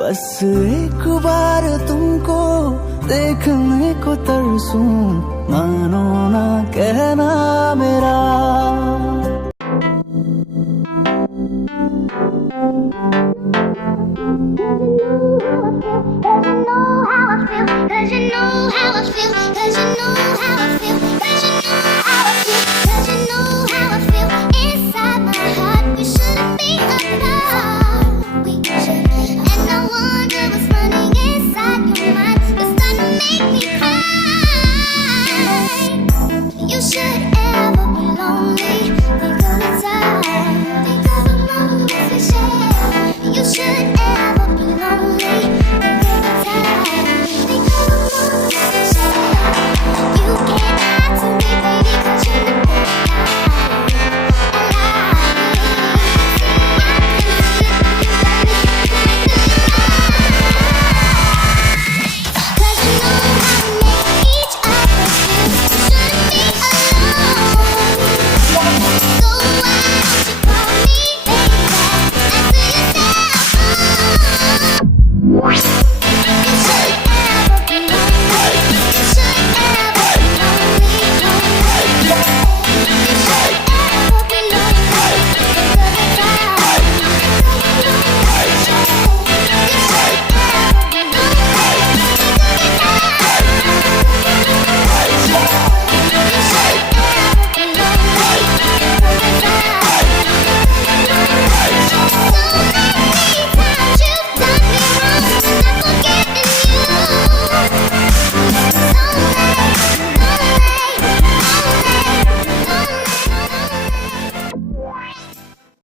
बस एक बार तुमको देखने को तरसूं, मानो ना कहना मेरा। Cause you know how I feel, cause you know how I feel, cause you know